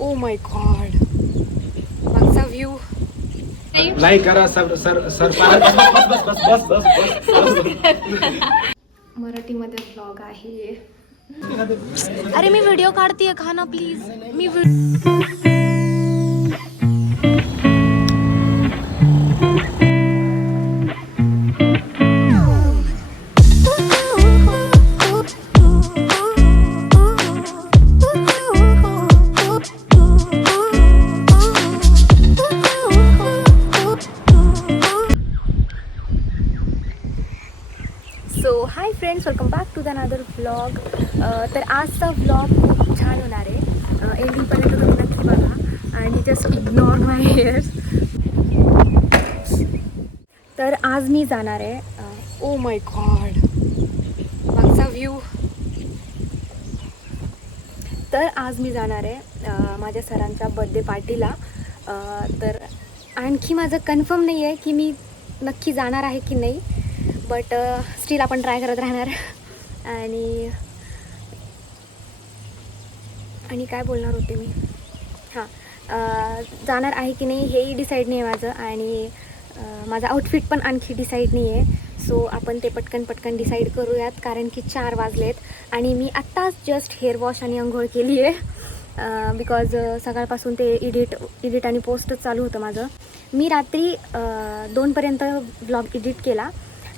O my god, मागचा view. Like करा sir sir sir बस बस बस बस बस मराठीमध्ये व्लॉग आहे. अरे मी व्हिडिओ काढतेय, खा ना प्लीज. मी so hi friends, welcome back to the another vlog. तर आजचा व्लॉग खूप छान होणार आहे. एंडिंगपर्यंत तुम्ही नक्की बघा आणि जस्ट इग्नोर माय हेअर्स. तर आज मी जाणार आहे. ओ माय गॉड, मागचा व्ह्यू. तर आज मी जाणार आहे माझ्या सरांच्या बड्डे पार्टीला. तर आणखी माझं कन्फर्म नाही आहे की मी नक्की जाणार आहे की नाही, बट स्टील आपण ट्राय करत राहणार. आणि काय बोलणार होते मी, हां, जाणार आहे की नाही हेही डिसाईड नाही आहे माझं. आणि माझं आउटफिट पण आणखी डिसाईड नाही आहे. सो आपण ते पटकन डिसाईड करूयात, कारण की 4 वाजलेत आणि मी आत्ताच जस्ट हेअर वॉश आणि अंघोळ केली आहे. बिकॉज सकाळपासून ते एडिट आणि पोस्टच चालू होतं माझं. मी रात्री 2पर्यंत व्लॉग एडिट केला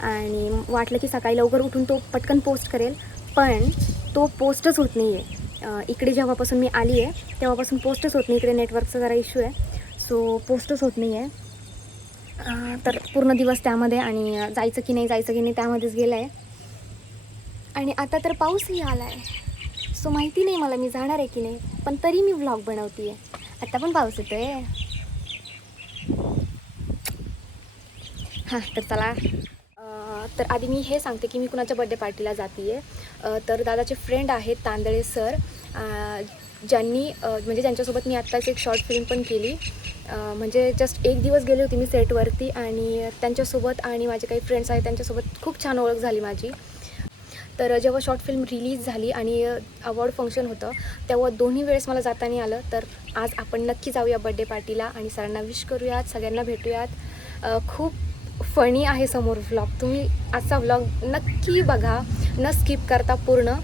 आणि वाटलं की सकाळी लवकर उठून तो पटकन पोस्ट करेल, पण तो पोस्टच होत नाही आहे. इकडे जेव्हापासून मी आली आहे तेव्हापासून पोस्टच होत नाही. इकडे नेटवर्कचा जरा इश्यू आहे, सो पोस्टच होत नाही आहे. तर पूर्ण दिवस त्यामध्ये आणि जायचं की नाही त्यामध्येच गेलं आहे. आणि आता तर पाऊसही आला आहे, सो माहिती नाही मला मी जाणार आहे की नाही, पण तरी मी व्लॉग बनवते आहे. आता पण पाऊस येतो आहे. हां, तर चला. तर आधी मी हे सांगते की मी कुणाच्या बड्डे पार्टीला जाते आहे. तर दादाचे फ्रेंड आहेत तांदळे सर, म्हणजे ज्यांच्यासोबत मी आत्ताच एक शॉर्ट फिल्म पण केली. म्हणजे जस्ट 1 दिवस गेले होते मी सेटवरती आणि त्यांच्यासोबत आणि माझे काही फ्रेंड्स आहेत त्यांच्यासोबत खूप छान ओळख झाली माझी. तर जेव्हा शॉर्ट फिल्म रिलीज झाली आणि अवॉर्ड फंक्शन होतं तेव्हा दोन्ही वेळेस मला जाता नाही आलं. तर आज आपण नक्की जाऊया बड्डे पार्टीला आणि सरांना विश करूयात, सगळ्यांना भेटूयात. खूप फनी आहे समोर व्लॉग, तुम्ही आजचा व्लॉग नक्की बघा, न स्किप करता पूर्ण.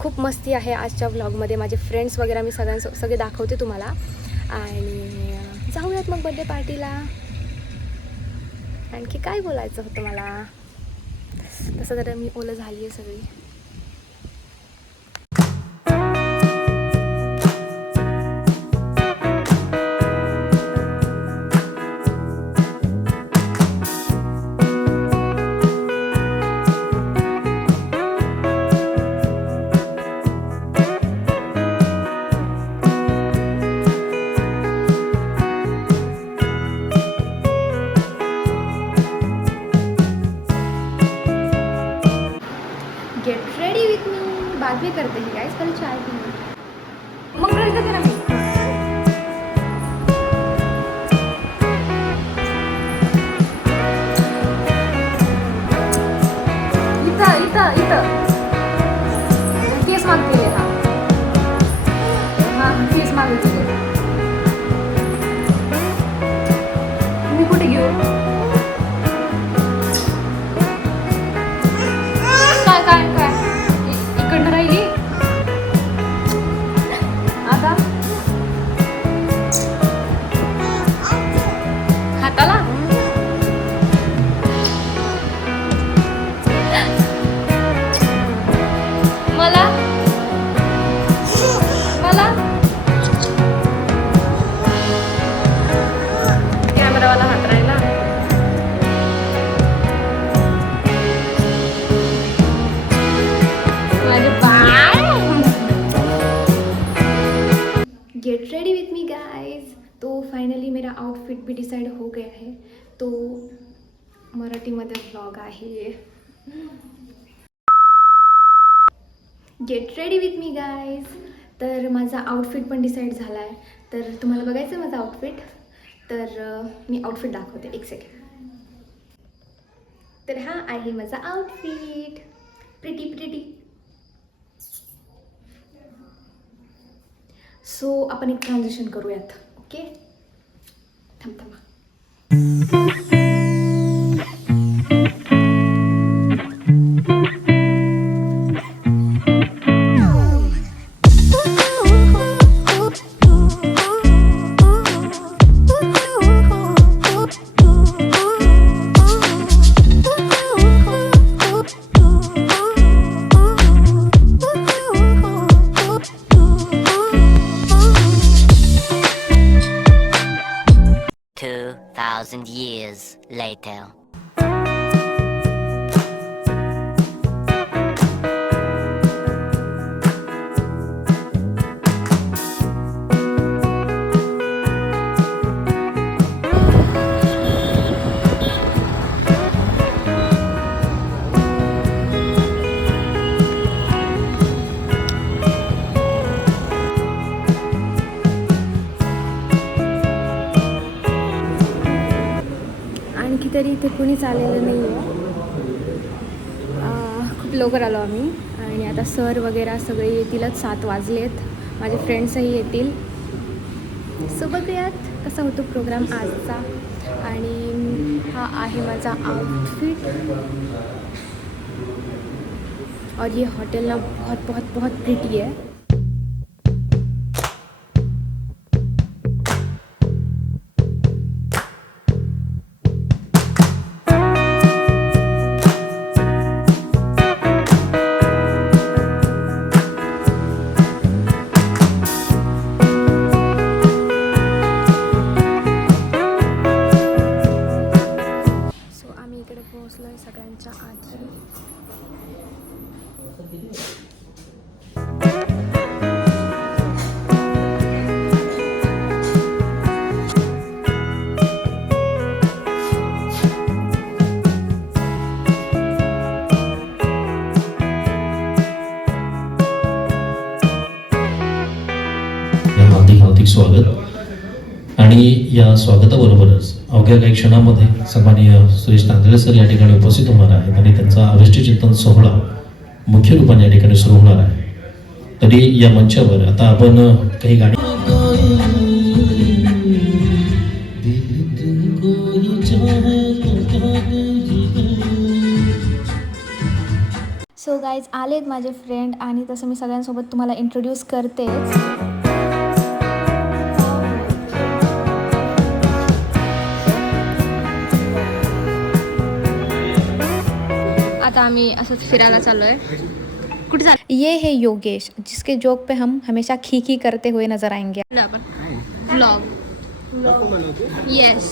खूप मस्ती आहे आजच्या व्लॉगमध्ये. माझे फ्रेंड्स वगैरे मी सगळे दाखवते तुम्हाला. आणि जाऊयात मग बड्डे पार्टीला. आणखी काय बोलायचं होतं मला, तसं तर मी ओलं झाली आहे सगळी. Get ready with me. बाद में करते हैं गाइस, पहले चाय पीने. मग रडते का नाही? इथं केस मागते. हां, केस मागते. मी कुठे घेऊ? काय इकडनं राहिली आता हाताला. मला कॅमेरावाला हात राहिला. Get ready with me guys. तो फाइनली मेरा आउटफिट भी डिसाइड हो गया है. तो मराठीमध्ये व्लॉग आहे. Get ready with me guys. तर माझा आउटफिट पण डिसाईड झाला आहे. तर तुम्हाला बघायचं आहे माझं आउटफिट, तर मी आउटफिट दाखवते, 1 सेकंड. तर हा आहे माझा आउटफिट. प्रिटी. सो आपण एक ट्रान्झिशन करूयात. ओके, थांब थांबा. Years later. आणखी तरी इथे कोणीच आलेलं नाही आहे. खूप लवकर आलो आम्ही आणि आता सर वगैरे सगळे येतीलच. 7 वाजलेत. माझे फ्रेंड्सही येतील. सो बघूयात कसा होतो प्रोग्राम आजचा. आणि हा आहे माझा आउटफिट. और ये होटल ना बहुत बहुत बहुत प्रिटी है. पोहोचलोय सगळ्यांच्या आधी. हार्दिक स्वागत. आणि या स्वागताबरोबरच अवघ्या काही क्षणामध्ये सन्माननीय सुरेश तांदळे सर या ठिकाणी उपस्थित होणार आहेत आणि त्यांचा अरिष्टचिंतन सोहळा मुख्य रूपाने या ठिकाणी सुरू होणार आहे. तरी या मंचावर आता आपण काही गाणी सो गाईज आलेत माझे फ्रेंड आणि तसं मी सगळ्यांसोबत तुम्हाला इंट्रोड्यूस करतेच. आता आम्ही असंच फिरायला चाललोय. कुठे चाल? ये है योगेश जिसके जोक पे हम हमेशा खी करते हुए नजर आएंगे. Vlog yes.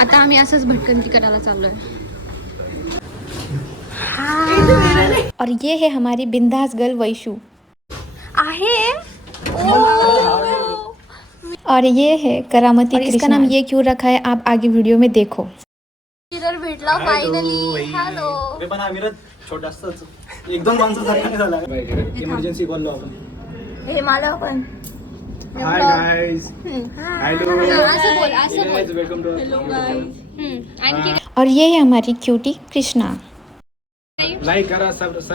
आता आम्ही असंच भटकंती करायला चाललोय. और ये है हमारी बिंदास गर्ल वैशू आहे. और ये है करामती. और इसका नाम ये क्यों रखा है आप आगे वीडियो में देखो. मिरर भेटला फायनली. हॅलो. मी पण आमिरत छोटासाच एकदम माणसासारखा झाला. इमर्जन्सी बोललो आपण. हे मला पण. Hi guys. हॅलो. असं बोल, असं बोल. Welcome to hello guys. आणखी. और ये है हमारी क्यूटी कृष्णा. लाईक करा. सर बस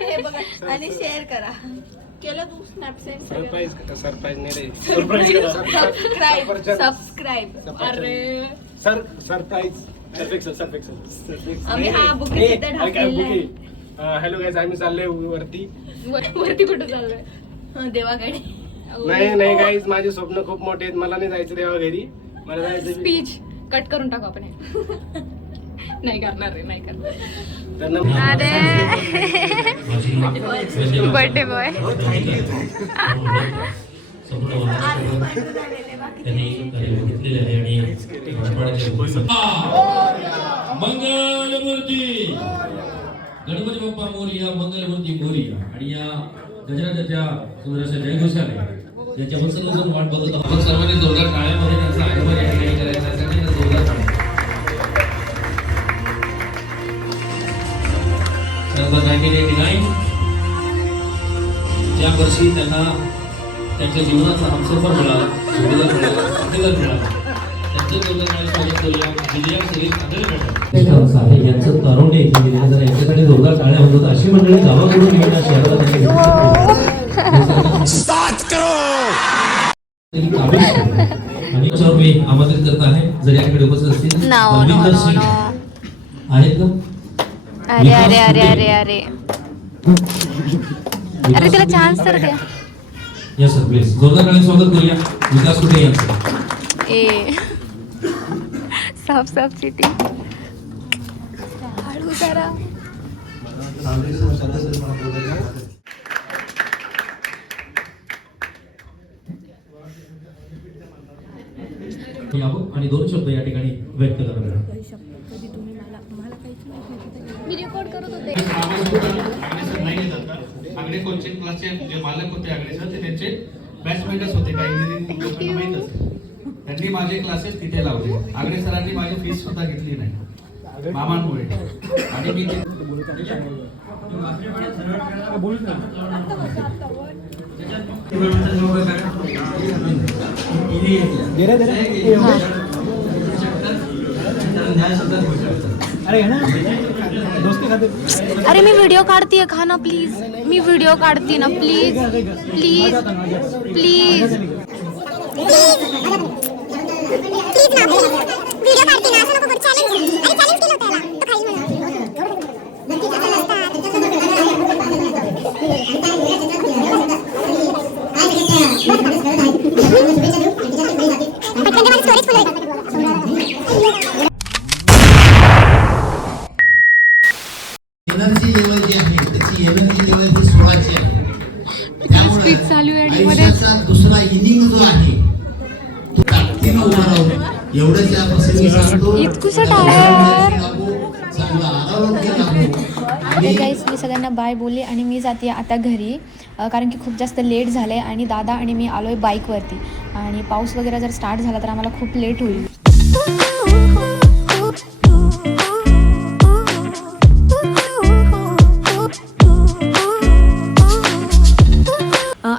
हे बघा आणि शेअर करा. केलं तू स्नॅपचॅट सरप्राईज नाही रे. सबस्क्राईब. अरे सरप्राईज. आम्ही हा बुके सुद्धा टाकलेला आहे. हॅलो गाइस, आम्ही चाललोय वरती. कुठे चाललोय? देवाकडे. नाही गाइस, माझे स्वप्न खूप मोठे आहेत. मला नाही जायचं देवा घरी. मला जायचं स्पीच कट करून टाकू आपण. नाही करणार रे, नाही करणार. Birthday boy. मंगलमूर्ती गणपती बाप्पा मोरया. मंगलमूर्ती मोरया. आणि या गजराजाच्या सुंदरशा जयघोषाने याच्या सर्वजण वाट बघत आहोत. सर्वांनी जोरदार टाळ्यामध्ये त्यांचा आगमन या ठिकाणी करायचा. जोरदार नंबर 1989 ज्या वर्षी त्यांना त्यांच्या जीवनाचा हमसफर मिळाला, जोडीदार मिळाला, साथीदार मिळाला, यांचं तरुण यांच्यासाठी जोरदार टाळ्या होत होत्या. अशी मंडळी गावाकडून येऊन या शहराला त्यांनी आणि त्याच्यावर मी आमंत्रित करत आहे, जर याकडे उपस्थित असतील बलविंदर सिंग आहेत का? अरे अरे अरे अरे अरे अरे तिला चान्स तर द्या. या सर प्लीज जोरदार टाळ्या स्वागत करूया विकास कुठे यांचं. ए साफ साफ सिटी हळू जरा. यावं आणि दोन शब्द या ठिकाणी व्यक्त करावे. व्हिडिओ कॉल करत होते. आगडे कोचिंग क्लासचे जे मालक होते आगडे सर ते त्यांचे बॅचमेटच होते. काही इंजिनिअरिंग लोकांना माहीत असेल, त्यांनी माझे क्लासेस तिथे लावले. आगडे सरांनी माझी फीस सुद्धा घेतली नाही मामांमुळे. आणि मी अरे है ना दोस्ती खाते. अरे मी व्हिडिओ काढतीये, खा ना प्लीज. मी व्हिडिओ काढते ना please please please. Energy level जी आहे त्याची एनर्जी लेवल ही 16ची आहे. त्यामुळे आयुष्याचा दुसरा इनिंग जो आहे तो ताकदीनं उभा राहून एवढंच या प्रसंगी सांगतो. इतकुसं टायर. चांगलं आरोग्य लाभो. आणि गाईज मी सगळ्यांना बाय बोलले आणि मी जाते आता घरी, कारण की खूप जास्त लेट झालं आहे आणि दादा आणि मी आलो आहे बाईकवरती आणि पाऊस वगैरे जर स्टार्ट झाला तर आम्हाला खूप लेट होईल.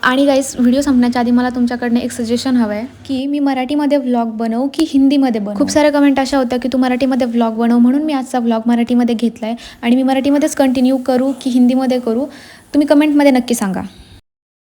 आणि गाईज व्हिडिओ संपण्याच्या आधी मला तुमच्याकडनं एक सजेशन हवं आहे की मी मराठीमध्ये व्लॉग बनवू की हिंदीमध्ये बनवू. खूप साऱ्या कमेंट अशा होत्या की तू मराठीमध्ये व्लॉग बनव, म्हणून मी आजचा व्लॉग मराठीमध्ये घेतला आहे आणि मी मराठीमध्येच कंटिन्यू करू की हिंदीमध्ये करू, तुम्ही कमेंटमध्ये नक्की सांगा.